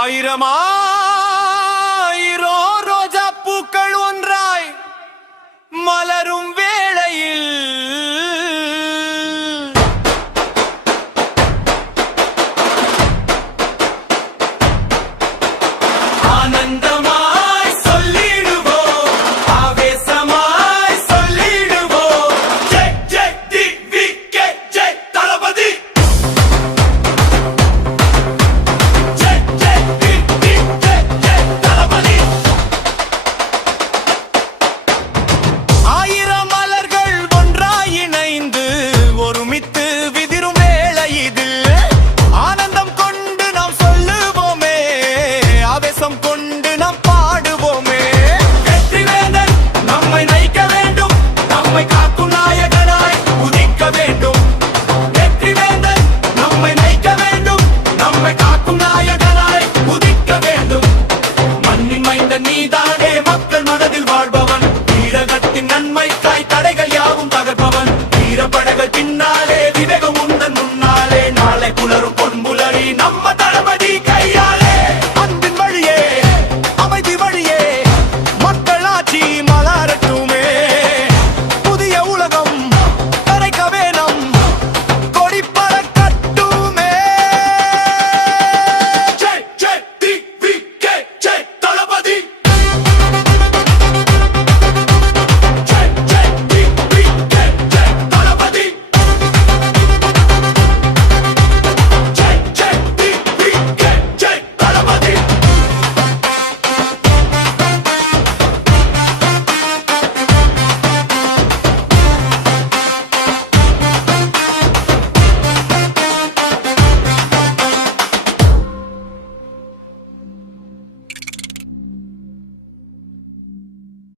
ஆயிரமாயிரோ ரோஜா பூக்கள் ஒன்றாய் மலரும் வேளையில் ஆனந்தமாய் சொல்லிடுவோம், ஆவேசமாய் சொல்லிடுவோம், ஜெய் ஜெய் டிவிகே ஜெய் தளபதி, ஜெய் ஜெய் டிவிகே ஜெய் தளபதி. ஆயிரம் மலர்கள் ஒன்றாய் இணைந்து ஒருமித்து விதிரும் வேளை இது. ஆனந்தம் கொண்டு நாம் சொல்லுவோமே, ஆவேசம் கொண்டு நாம் பாடுவோமே. வெற்றிவேந்தன் நம்மை நயிக்க வேண்டும், நம்மை காக்கும் நாயகனாய் உதிக்க வேண்டும். வெற்றிவேந்தன் நம்மை நயிக்க வேண்டும், நம்மை காக்கும் நாயகனாய் உதிக்க வேண்டும். மண்ணின் மைந்தன் நீதானே, மக்கள் மனதில் வாழ்பவன், வீரகத்தின் நன்மைக்காய் தடைகள் யாவும் தகர்ப்பவன். வீரப்படைகள் பின்னாலே, விவேகம் உந்தன் முன்னாலே, நாளை புலரும் பொன்புலரி நம்ம தளபதி கையா.